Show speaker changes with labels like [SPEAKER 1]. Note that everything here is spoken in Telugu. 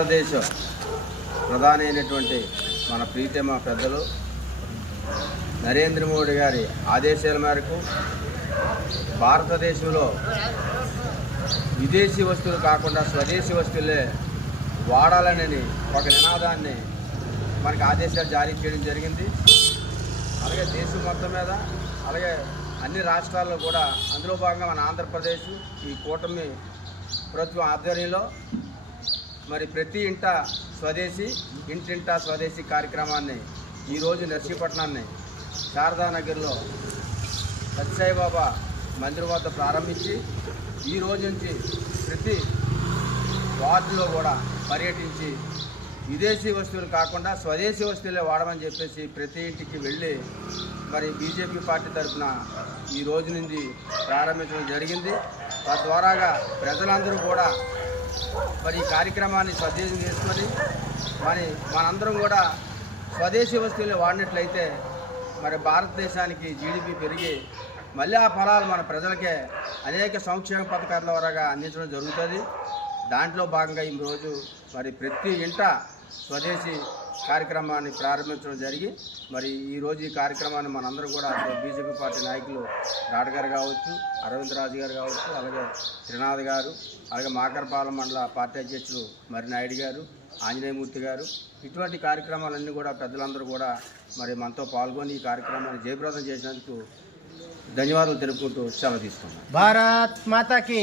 [SPEAKER 1] భారతదేశ ప్రధాని అయినటువంటి మన ప్రీతమ పెద్దలు నరేంద్ర మోడీ గారి ఆదేశాల మేరకు భారతదేశంలో విదేశీ వస్తువులు కాకుండా స్వదేశీ వస్తువులే వాడాలనే ఒక నినాదాన్ని మనకి ఆదేశాలు జారీ చేయడం జరిగింది. అలాగే దేశం మొత్తం మీద అలాగే అన్ని రాష్ట్రాల్లో కూడా అందులో భాగంగా మన ఆంధ్రప్రదేశ్ ఈ కూటమి ప్రభుత్వం ఆధ్వర్యంలో మరి ప్రతి ఇంట స్వదేశీ ఇంటింటా స్వదేశీ కార్యక్రమాన్ని ఈరోజు నర్సీపట్నాన్ని శారదానగర్లో సత్యసాయిబాబా మందిరం వద్ద ప్రారంభించి ఈ రోజు నుంచి ప్రతి వార్డులో కూడా పర్యటించి విదేశీ వస్తువులు కాకుండా స్వదేశీ వస్తువులే వాడమని చెప్పేసి ప్రతి ఇంటికి వెళ్ళి మరి బీజేపీ పార్టీ తరఫున ఈ రోజు నుంచి ప్రారంభించడం జరిగింది. తద్వారాగా ప్రజలందరూ కూడా మరి ఈ కార్యక్రమాన్ని స్వదేశం చేసుకొని మరి మనందరం కూడా స్వదేశీ వస్తువులు వాడినట్లయితే మరి భారతదేశానికి జీడిపి పెరిగి మళ్ళీ ఆ ఫలాలు మన ప్రజలకే అనేక సంక్షేమ పథకాల ద్వారా అందించడం జరుగుతుంది. దాంట్లో భాగంగా ఈ రోజు మరి ప్రతి ఇంట స్వదేశీ కార్యక్రమాన్ని ప్రారంభించడం జరిగి మరి ఈ రోజు ఈ కార్యక్రమాన్ని మనందరం కూడా బీజేపీ పార్టీ నాయకులు రాడ్ గారు కావచ్చు అరవింద్ రాజు గారు కావచ్చు అలాగే త్రినాథ్ గారు అలాగే మాకరపాలెం మండల పార్టీ అధ్యక్షులు మరి నాయుడు గారు ఆంజనేయమూర్తి గారు. ఇటువంటి కార్యక్రమాలన్నీ కూడా పెద్దలందరూ కూడా మరి మనతో పాల్గొని ఈ కార్యక్రమాన్ని జయప్రదం చేసినందుకు ధన్యవాదాలు తెలుపుకుంటూ సెలవు తీసుకున్నాను
[SPEAKER 2] భారత్ మాతాకి